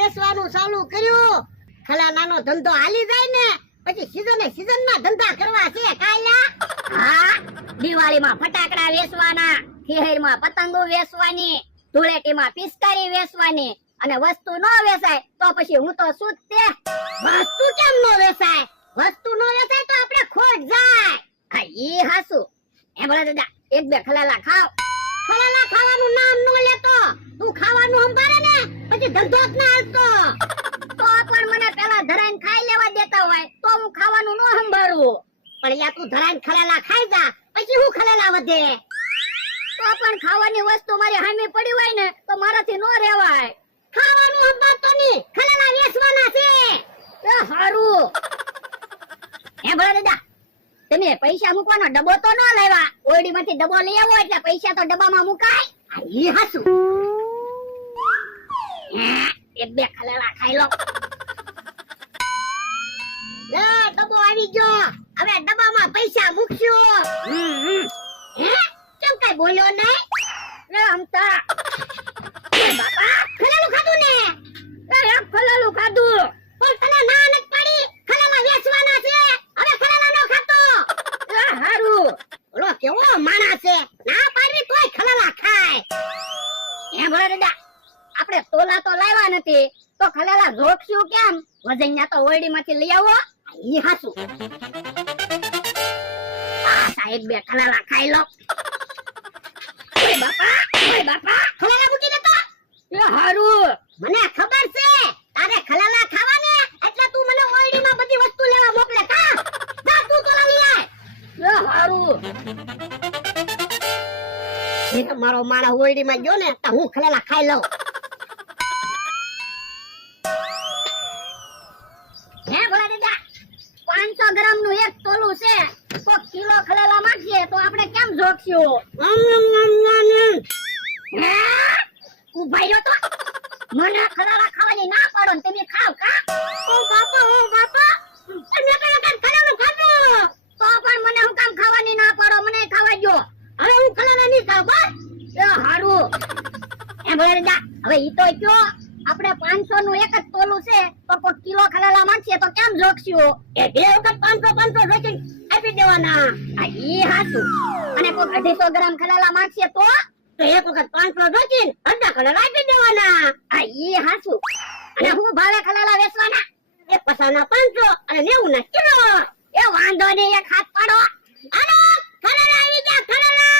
વેચવાનું ચાલુ કર્યું. ખલાલાનો ધંધો હાલી જાય ને પછી સીઝનમાં ધંધા કરવા છે કાલ્યા. હા, દિવાળીમાં ફટાકડા વેચવાના, ખીહેરમાં પતંગો વેચવાની, ધૂળેટીમાં પિચકારી વેચવાની, અને વસ્તુ ન વેચાય તો પછી હું તો શું તે. વસ્તુ કેમ નો વેચાય? વસ્તુ નો વેચાય તો આપણે ખોટ જાય. હા, ઈ હાસુ. એ બોલે દાદા, એક બે ખલાલા ખાવ. ખલાલા ખાવાનું નામ નો લેતો. તું ખાવાનું સંભાળે ને પછી ધંધો જ ના હાલતો. તો પણ મને પેલા ધરાઈને ખાઈ લેવા દેતા હોય તો હું ખાવાનું ન સંભાળું. પણ યા તું ધરાઈને ખલાલા ખાઈ જા પછી હું ખલાલા વધે. તો પણ ખાવાની વસ્તુ મારી સામે પડી હોય ને તો મારાથી ન રહેવાય. ખાવાનું સંભાળતો ની, ખલાલા વેચવાના છે. એ હારું. હે ભલા દાદા, તમે પૈસા મૂકવાનો ડબ્બો તો ન લાવ્યા? ઓરડીમાંથી ડબ્બો લઈ આવો એટલે પૈસા તો ડબ્બામાં મુકાય. આ ઈ હાસુ. એક બે ખલાલા ખાઈ લો. લે ડબ્બો આવી ગયો. હવે ડબ્બામાં પૈસા મૂકશું. હે કેમ કઈ બોલ્યો નહીં? લે હમતા. બાપા ખલાલું ખાધું ને? એક ખલાલું ખાધું. પણ તને ના નથી પડી? ખલાલા વેચવાના છે. હવે ખલાલા નો ખાતો. એ હારું. ઓલો કેવો માણસ છે, ના પાડી તોય ખલાલા ખાય. હે ભલા દાદા, આપણે તોલા તો લાવ્યા નથી તો ખલાલા રોકશું કેમ? વજનિયા તો ઓરડીમાંથી લઈ આવો. ઈ હાસુ. આ સાહેબ બે ખલાલા ખાઈ લો. ઓય બાપા, ઓય બાપા. ખલાલા મૂકી દેતો. એ હારું. મને ખબર છે તારે ખલાલા ખાવાને એટલે તું મને ઓરડીમાં બધી વસ્તુ લેવા મોકલે કા? જા તું તોલા લઈ આય. એ હારું. એ મારો માણસ ઓરડીમાં ગયો ને તો હું ખલાલા ખાઈ લઉં. હે ભલા દાદા, 500 ગ્રામ નું એક તોલું છે તો કિલો ખલાલા માંગીએ તો આપણે કેમ જોખશું? હે ઉભા રહ્યો તો. મને ખલાલા ખાવાની ના પાડો ને તમે ખાવ કા? ઓ બાપા તમે કઈ વખત ખલાલું ખાધું? તો પણ મને હું કામ ખાવાની ના પાડો? મને ખાવા દો. હવે હું ખલાલા નહીં ખાવ બસ. એ હારું. એ ભલા દાદા, હવે ઈ તો કયો, આપણે 500 નું એક જ તોલું છે તો કોઈ કિલો ખલાલા માંગીએ તો કેમ જોખશું? એ બે વખત 500 વેચીને આપી દેવાના. આ ઈ હાચું. અને કોઈ 250 ગ્રામ ખલાલા માંગીએ તો તો એક વખત 500 વેચીને અડધા ખલાલા આપી દેવાના. આ ઈ હાચું. અને હું ભાવે ખલાલા વેચવાના? એ પસાના 500 અને 90 ના કિલો. એ વાંધો નહીં, એક હાથ પાડો. હાલો ખલાલા આવી જા ખલાલા.